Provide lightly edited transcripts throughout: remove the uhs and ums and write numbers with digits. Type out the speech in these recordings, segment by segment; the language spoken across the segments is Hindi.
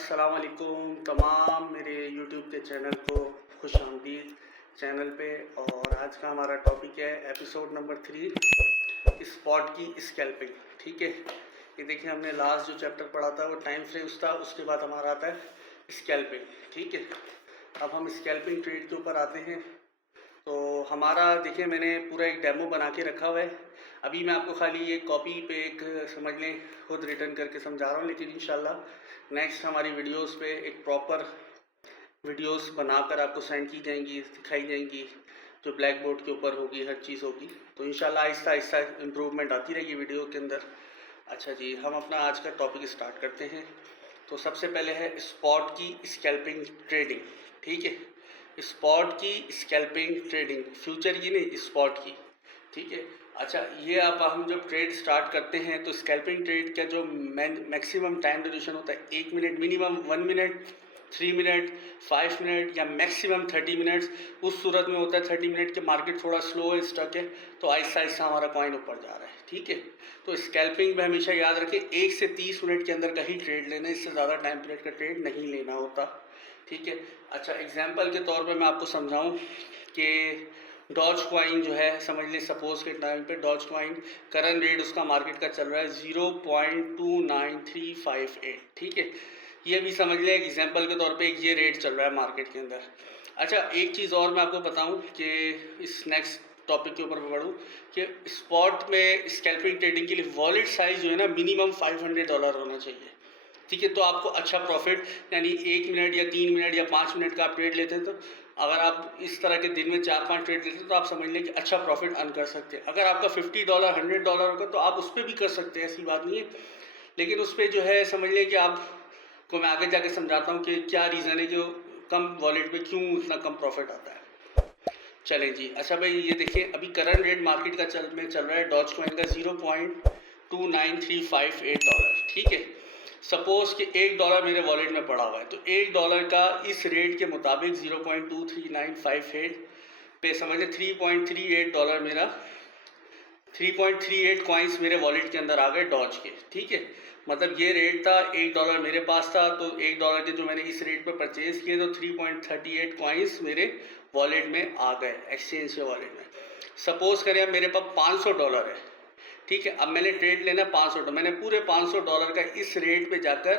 अस्सलाम वालेकुम तमाम मेरे यूट्यूब के चैनल को खुश आमदीद चैनल पे। और आज का हमारा टॉपिक है एपिसोड नंबर 3, स्पॉट की स्कैल्पिंग। ठीक है, ये देखिए हमने लास्ट जो चैप्टर पढ़ा था वो टाइम फ्रेम्स था, उसके बाद हमारा आता है स्कैल्पिंग। ठीक है, अब हम स्कैल्पिंग ट्रेड के ऊपर आते हैं। तो हमारा देखिए मैंने पूरा एक डेमो बना के रखा हुआ है। अभी मैं आपको खाली ये कॉपी पे एक समझ लें खुद रिटर्न करके समझा रहा हूँ, लेकिन इंशाल्लाह नेक्स्ट हमारी वीडियोस पे एक प्रॉपर वीडियोस बनाकर आपको सेंड की जाएंगी, दिखाई जाएंगी, जो ब्लैक बोर्ड के ऊपर होगी, हर चीज़ होगी। तो इंशाल्लाह आहिस्ता आहिस्ता इम्प्रूवमेंट आती रहेगी वीडियो के अंदर। अच्छा जी, हम अपना आज का टॉपिक स्टार्ट करते हैं। तो सबसे पहले है स्पॉट की स्कैल्पिंग ट्रेडिंग। ठीक है, स्पॉट की स्कैल्पिंग ट्रेडिंग, फ्यूचर की नहीं, स्पॉट की। ठीक है, अच्छा ये आप हम जब ट्रेड स्टार्ट करते हैं तो स्कैल्पिंग ट्रेड का जो मैक्सिमम टाइम ड्यूरेशन होता है 1 minute, minimum 1 minute, 3 minute, 5 minute या मैक्सिमम 30 मिनट्स। उस सूरत में होता है 30 मिनट के मार्केट थोड़ा स्लो है, स्टक है, तो आहिस्ता आहिस्ता हमारा कॉइन ऊपर जा रहा है। ठीक है, तो स्कैल्पिंग में हमेशा याद रखें 1 से 30 मिनट के अंदर का ही ट्रेड लेना है, इससे ज़्यादा टाइम पीरियड का ट्रेड नहीं लेना होता। ठीक है, अच्छा एग्जांपल के तौर पे मैं आपको समझाऊं कि डॉज कॉइन जो है, समझ लें सपोज के टाइम पे डॉज कॉइन करंट रेट उसका मार्केट का चल रहा है 0.29358। ठीक है, ये भी समझ लें एग्जांपल के तौर पे ये रेट चल रहा है मार्केट के अंदर। अच्छा एक चीज़ और मैं आपको बताऊं कि इस नेक्स्ट टॉपिक के ऊपर मैं बढ़ूँ कि स्पॉट में स्कैल्पिंग ट्रेडिंग के लिए वॉलेट साइज जो है ना मिनिमम $500 होना चाहिए। ठीक है, तो आपको अच्छा प्रॉफिट, यानी 1 मिनट या 3 मिनट या 5 मिनट का आप ट्रेड लेते हैं, तो अगर आप इस तरह के दिन में 4-5 ट्रेड लेते हैं तो आप समझ लें कि अच्छा प्रॉफिट अर्न कर सकते हैं। अगर आपका $50 $100 होगा तो आप उस पर भी कर सकते हैं, ऐसी बात नहीं है। लेकिन उस पर जो है समझ लें कि आपको मैं आगे जाके समझाता हूँ कि क्या रीज़न है कि कम वॉलेट में क्यों इतना कम प्रॉफिट आता है। चलें जी, अच्छा भाई ये देखिए अभी करंट रेट मार्केट का चल रहा है डॉज कॉइन का $0.29358। ठीक है, सपोज कि $1 मेरे वॉलेट में पड़ा हुआ है, तो $1 का इस रेट के मुताबिक 0.23958 पे समझ लें $3.38 मेरा 3.38 कॉइन्स मेरे वॉलेट के अंदर आ गए डॉज के। ठीक है, मतलब ये रेट था, $1 मेरे पास था, तो $1 के जो मैंने इस रेट पर परचेज किए तो 3.38 कॉइन्स मेरे वॉलेट में आ गए, एक्सचेंज के वॉलेट में। सपोज करें अब मेरे पास $500 है। ठीक है, अब मैंने ट्रेड लेना $500, मैंने पूरे $500 का इस रेट पे जाकर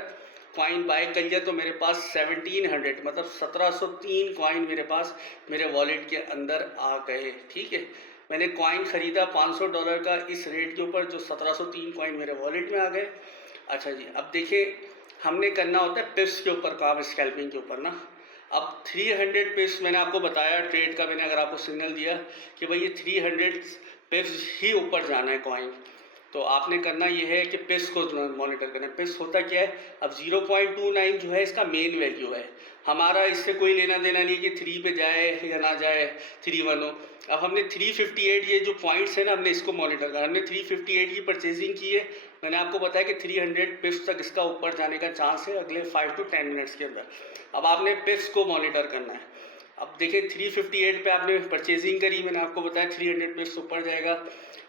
कॉइन बाय कर लिया, तो मेरे पास 1700 मतलब 1703 कॉइन मेरे पास मेरे वॉलेट के अंदर आ गए। ठीक है, मैंने कॉइन ख़रीदा $500 का इस रेट के ऊपर, जो 1703 कॉइन मेरे वॉलेट में आ गए। अच्छा जी, अब देखिए हमने करना होता है पिप्स के ऊपर काम, स्कैल्पिंग के ऊपर ना। अब 300 पिप्स मैंने आपको बताया ट्रेड का, मैंने अगर आपको सिग्नल दिया कि भाई ये 300 पिप्स ही ऊपर जाना है कॉइन, तो आपने करना ये है कि पिप्स को मॉनिटर करना है। पिप्स होता क्या है, अब 0.29 जो है इसका मेन वैल्यू है, हमारा इससे कोई लेना देना नहीं कि 3 पे जाए या ना जाए, 310 हो। अब हमने 358 ये जो पॉइंट्स है ना, हमने इसको मॉनिटर करना। हमने 358 की परचेजिंग की है, मैंने आपको बताया कि 300 पिप्स तक इसका ऊपर जाने का चांस है अगले 5 to 10 मिनट्स के अंदर। अब आपने पिप्स को मॉनिटर करना है। अब देखिए 358 पे आपने परचेजिंग करी, मैंने आपको बताया 300 पिप्स ऊपर जाएगा।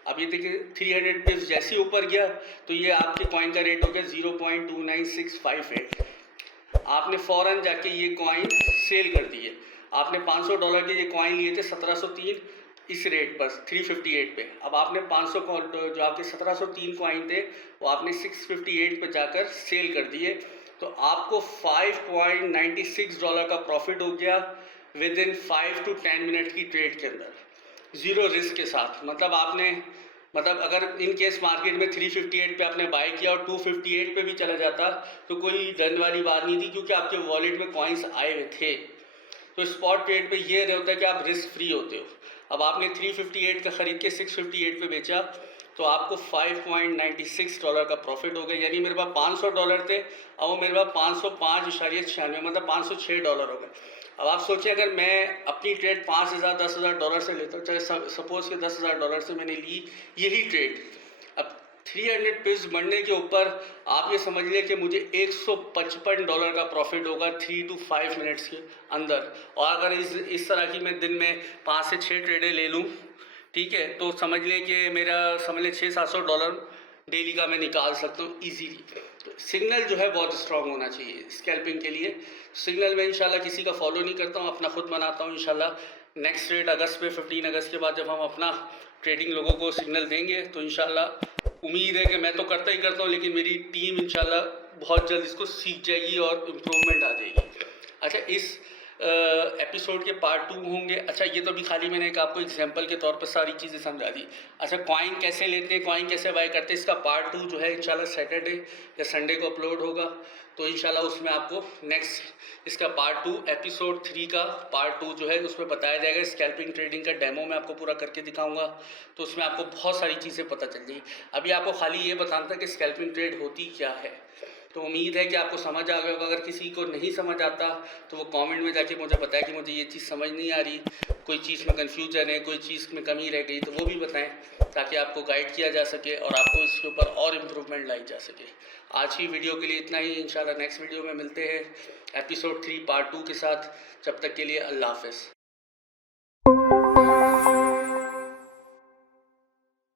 अब ये देखिए 300 पिप्स जैसे ही ऊपर गया तो ये आपके कॉइन का रेट हो गया 0.29658। आपने फ़ौरन जाके ये कॉइन सेल कर दिए। आपने $500 के ये कॉइन लिए थे 1703 इस रेट पर 358 पे। अब आपने 500 जो आपके 1703 कॉइन थे वो आपने 658 पे जाकर सेल कर दिए, तो आपको $5.96 का प्रॉफिट हो गया विद इन 5 to 10 मिनट की ट्रेड के अंदर, ज़ीरो रिस्क के साथ। मतलब आपने अगर इन केस मार्केट में 358 पे आपने बाय किया और 258 पे भी चला जाता तो कोई डरने वाली बात नहीं थी, क्योंकि आपके वॉलेट में कॉइन्स आए हुए थे। तो स्पॉट ट्रेड पे ये होता है कि आप रिस्क फ्री होते हो। अब आपने 358 का ख़रीद के 658 पे बेचा तो आपको $5.96 का प्रॉफिट हो गया, यानी मेरे पास $500 थे, अब वो मेरे पास 505.96 मतलब $506 हो गए। अब आप सोचिए अगर मैं अपनी ट्रेड $5000 $10,000 से लेता हूँ, चाहे सपोज के $10,000 से मैंने ली यही ट्रेड, अब 300 पिप्स बढ़ने के ऊपर आप ये समझ लें कि मुझे $155 का प्रॉफिट होगा 3 to 5 मिनट्स के अंदर। और अगर इस तरह की मैं दिन में 5 से 6 ट्रेडें ले लूँ, ठीक है, तो समझ लें कि मेरा $600-700 डेली का मैं निकाल सकता हूँ ईजीली। तो सिग्नल जो है बहुत स्ट्रांग होना चाहिए स्कैल्पिंग के लिए। सिग्नल मैं इंशाल्लाह किसी का फॉलो नहीं करता हूँ, अपना खुद बनाता हूँ। इंशाल्लाह नेक्स्ट डेट अगस्त पे 15 अगस्त के बाद जब हम अपना ट्रेडिंग लोगों को सिग्नल देंगे तो इंशाल्लाह उम्मीद है कि मैं तो करता ही करता हूँ, लेकिन मेरी टीम इंशाल्लाह बहुत जल्द इसको सीख जाएगी और इम्प्रूवमेंट आ जाएगी। अच्छा, इस एपिसोड के पार्ट 2 होंगे। अच्छा, ये तो अभी खाली मैंने एक आपको एग्जांपल के तौर पर सारी चीज़ें समझा दी। अच्छा, कॉइन कैसे लेते हैं, कॉइन कैसे बाय करते हैं, इसका पार्ट 2 जो है इंशाल्लाह सैटरडे या संडे को अपलोड होगा। तो इंशाल्लाह उसमें आपको नेक्स्ट इसका पार्ट 2 एपिसोड 3 का पार्ट 2 जो है उसमें बताया जाएगा। स्कैल्पिंग ट्रेडिंग का डेमो मैं आपको पूरा करके दिखाऊंगा, तो उसमें आपको बहुत सारी चीज़ें पता चल जाएगी। अभी आपको खाली ये बताना था कि स्कैल्पिंग ट्रेड होती क्या है। तो उम्मीद है कि आपको समझ आ गया होगा। अगर किसी को नहीं समझ आता तो वो कमेंट में जाके मुझे बताए कि मुझे ये चीज़ समझ नहीं आ रही, कोई चीज़ में कन्फ्यूजन है, कोई चीज़ में कमी रह गई, तो वो भी बताएं ताकि आपको गाइड किया जा सके और आपको इसके ऊपर और इम्प्रूवमेंट लाई जा सके। आज की वीडियो के लिए इतना ही। इंशाल्लाह नेक्स्ट वीडियो में मिलते हैं एपिसोड 3 पार्ट 2 के साथ। जब तक के लिए अल्लाह हाफ़िज़।